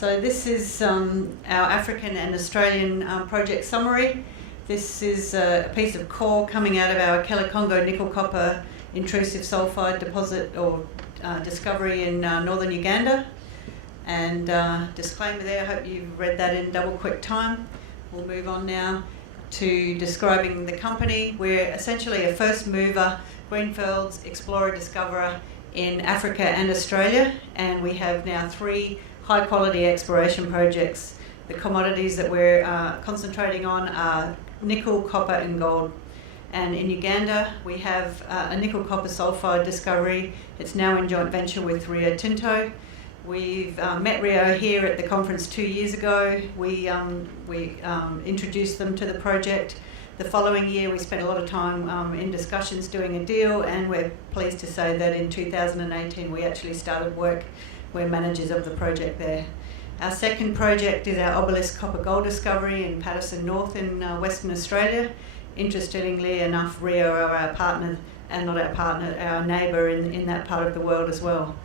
So this is our African and Australian project summary. This is a piece of core coming out of our Congo nickel copper intrusive sulfide deposit or discovery in northern Uganda. And disclaimer there, I hope you've read that in double quick time. We'll move on now to describing the company. We're essentially a first mover, greenfields explorer discoverer in Africa and Australia, and we have now 3 high quality exploration projects. The commodities that we're concentrating on are nickel, copper and gold. And in Uganda we have a nickel copper sulfide discovery. It's now in joint venture with Rio Tinto. We've met Rio here at the conference 2 years ago. We introduced them to the project. The following year we spent a lot of time in discussions doing a deal, and we're pleased to say that in 2018 we actually started work. We're managers of the project there. Our second project is our Obelisk copper gold discovery in PATERSON North in Western Australia. Interestingly enough, Rio are our partner, and not our partner, our neighbour in that part of the world as well.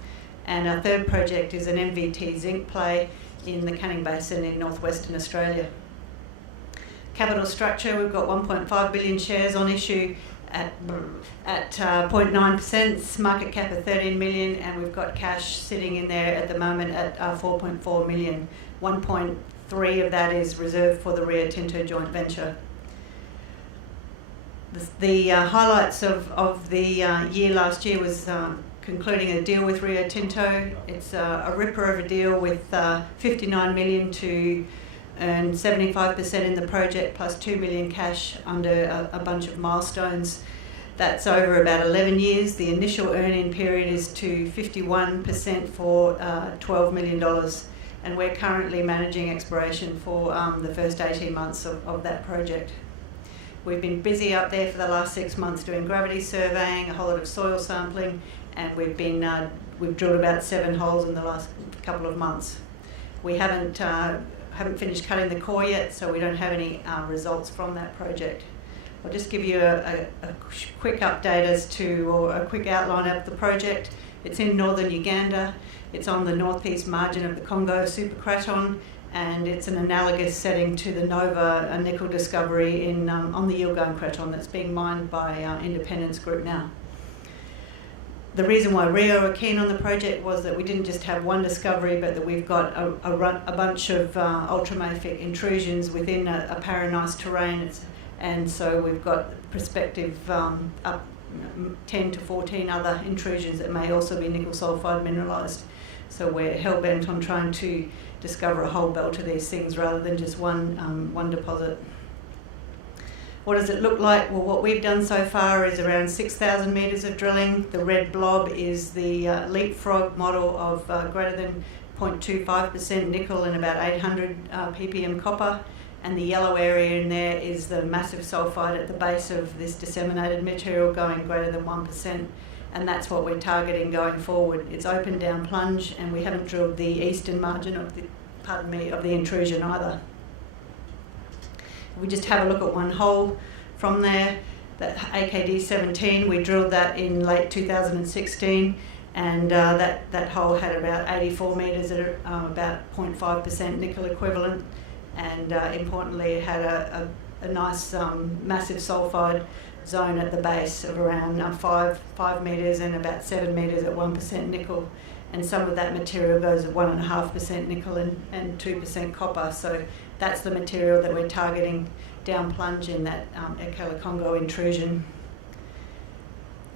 And our third project is an MVT zinc play in the Canning Basin in northwestern Australia. Capital structure, we've got 1.5 billion shares on issue at 0.9%, market cap of 13 million, and we've got cash sitting in there at the moment at 4.4 million. 1.3 of that is reserved for the Rio Tinto joint venture. The highlights of the year last year was concluding a deal with Rio Tinto. It's a ripper of a deal with 59 million to earn 75% in the project plus 2 million cash under a bunch of milestones. That's over about 11 years. The initial earning period is to 51% for $12 million. And we're currently managing exploration for the first 18 months of that project. We've been busy up there for the last 6 months doing gravity surveying, a whole lot of soil sampling, and we've drilled about 7 holes in the last couple of months. We haven't finished cutting the core yet, so we don't have any results from that project. I'll just give you a quick update as to, or a quick outline of the project. It's in northern Uganda. It's on the northeast margin of the Congo supercraton, and it's an analogous setting to the Nova nickel discovery on the Yilgarn craton that's being mined by Independence Group now. The reason why Rio are keen on the project was that we didn't just have one discovery, but that we've got a bunch of ultramafic intrusions within a paranise terrain, and so we've got prospective up 10 to 14 other intrusions that may also be nickel sulfide mineralised. So we're hell-bent on trying to discover a whole belt of these things rather than just one deposit. What does it look like? Well, what we've done so far is around 6,000 metres of drilling. The red blob is the leapfrog model of greater than 0.25% nickel and about 800 ppm copper. And the yellow area in there is the massive sulfide at the base of this disseminated material going greater than 1%. And that's what we're targeting going forward. It's open down plunge, and we haven't drilled the eastern margin of the intrusion either. We just have a look at one hole from there, that AKD 17, we drilled that in late 2016, and that hole had about 84 metres at about 0.5% nickel equivalent, and importantly it had a nice massive sulfide zone at the base of around 5 metres and about 7 metres at 1% nickel, and some of that material goes at 1.5% nickel and 2% copper. So that's the material that we're targeting down plunge in that Congo intrusion.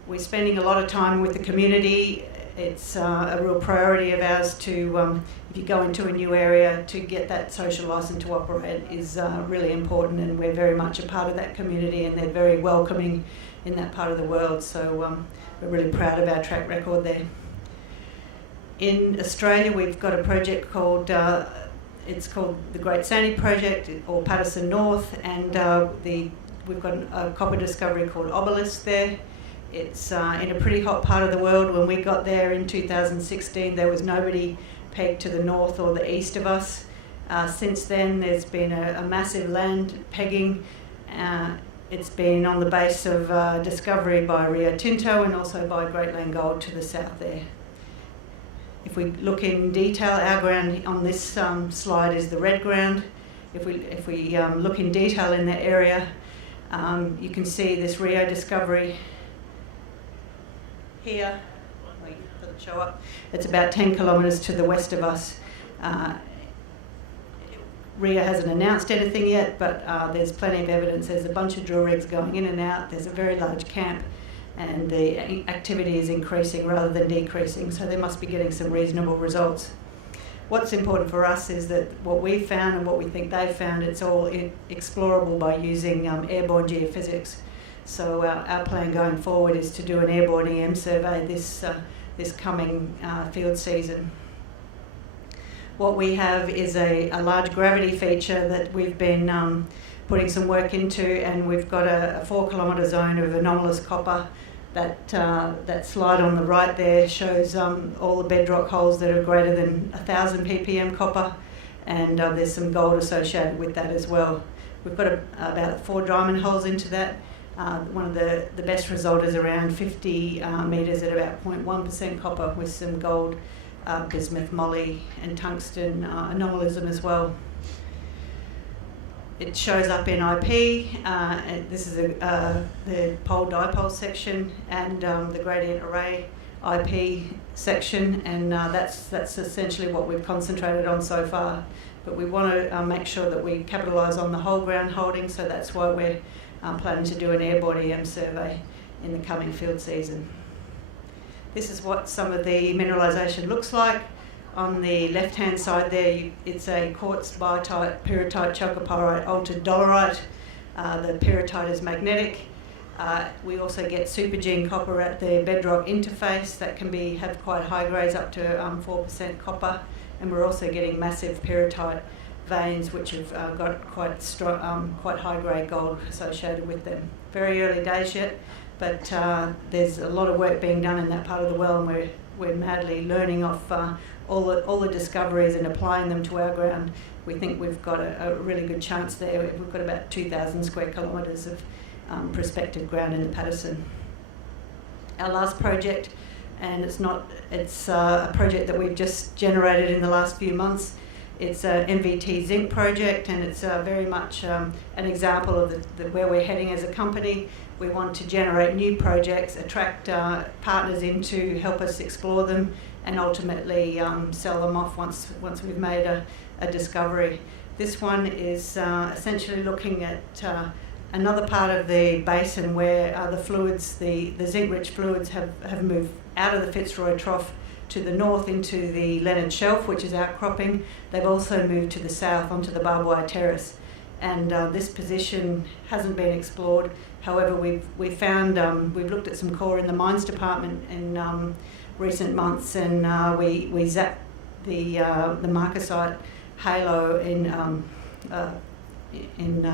We're spending a lot of time with the community. It's a real priority of ours to, if you go into a new area, to get that social licence to operate is really important, and we're very much a part of that community, and they're very welcoming in that part of the world. So we're really proud of our track record there. In Australia, we've got a project called it's called the Great Sandy Project, or PATERSON North, and we've got a copper discovery called Obelisk there. It's in a pretty hot part of the world. When we got there in 2016, there was nobody pegged to the north or the east of us. Since then, there's been a massive land pegging. It's been on the base of discovery by Rio Tinto and also by Great Land Gold to the south there. If we look in detail, our ground on this slide is the red ground. If we look in detail in that area, you can see this Rio discovery here. Wait, it doesn't show up. It's about 10 kilometres to the west of us. Rio hasn't announced anything yet, but there's plenty of evidence. There's a bunch of drill rigs going in and out. There's a very large camp, and the activity is increasing rather than decreasing, so they must be getting some reasonable results. What's important for us is that what we've found and what we think they've found, it's all explorable by using airborne geophysics. So our plan going forward is to do an airborne EM survey this coming field season. What we have is a large gravity feature that we've been putting some work into, and we've got a 4 kilometre zone of anomalous copper. That slide on the right there shows all the bedrock holes that are greater than 1,000 ppm copper, and there's some gold associated with that as well. We've got about 4 diamond holes into that. One of the best result is around 50 metres at about 0.1% copper with some gold, bismuth, moly and tungsten anomalism as well. It shows up in IP. This is the pole-dipole section and the gradient array IP section, and that's essentially what we've concentrated on so far. But we want to make sure that we capitalise on the whole ground holding, so that's why we're planning to do an airborne EM survey in the coming field season. This is what some of the mineralisation looks like. On the left-hand side there, it's a quartz, biotite, pyrrhotite, chalcopyrite, altered dolerite. The pyrrhotite is magnetic. We also get supergene copper at the bedrock interface that can have quite high grades, up to 4% copper. And we're also getting massive pyrrhotite veins which have got quite strong, quite high-grade gold associated with them. Very early days yet, but there's a lot of work being done in that part of the well, and we're madly learning off all the discoveries and applying them to our ground. We think we've got a really good chance there. We've got about 2,000 square kilometres of prospective ground in the Paterson. Our last project, and it's a project that we've just generated in the last few months. It's a MVT zinc project, and it's very much an example of where we're heading as a company. We want to generate new projects, attract partners in to help us explore them, and ultimately sell them off once we've made a discovery. This one is essentially looking at another part of the basin where the fluids, the zinc-rich fluids, have moved out of the Fitzroy Trough to the north into the Leonard Shelf, which is outcropping. They've also moved to the south onto the Barbwire Terrace, and this position hasn't been explored. However, we've found we've looked at some core in the mines department in recent months, and we zapped the marcasite halo in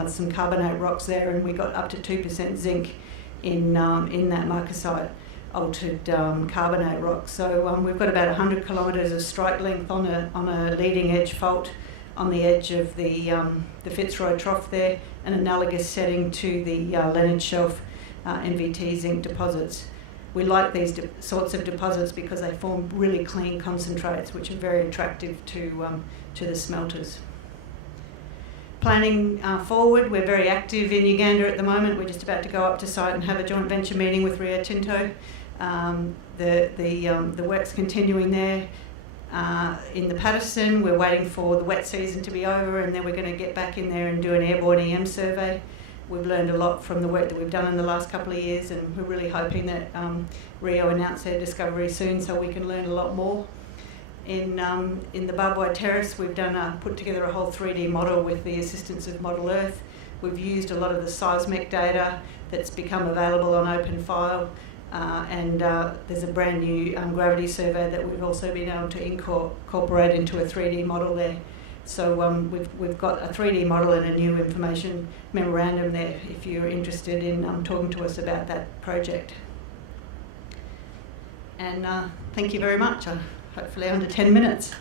some carbonate rocks there, and we got up to 2% zinc in that marcasite altered carbonate rock. So we've got about 100 kilometres of strike length on a leading edge fault on the edge of the Fitzroy Trough there, an analogous setting to the Leonard Shelf MVT zinc deposits. We like these sorts of deposits because they form really clean concentrates, which are very attractive to the smelters. Planning forward, we're very active in Uganda at the moment. We're just about to go up to site and have a joint venture meeting with Rio Tinto. The work's continuing there. In the Paterson, we're waiting for the wet season to be over, and then we're going to get back in there and do an airborne EM survey. We've learned a lot from the work that we've done in the last couple of years, and we're really hoping that Rio announce their discovery soon so we can learn a lot more. In the Barbwire Terrace, we've put together a whole 3D model with the assistance of Model Earth. We've used a lot of the seismic data that's become available on OpenFile, and there's a brand new gravity survey that we've also been able to incorporate into a 3D model there. So we've got a 3D model and a new information memorandum there if you're interested in talking to us about that project. And thank you very much. Hopefully under 10 minutes.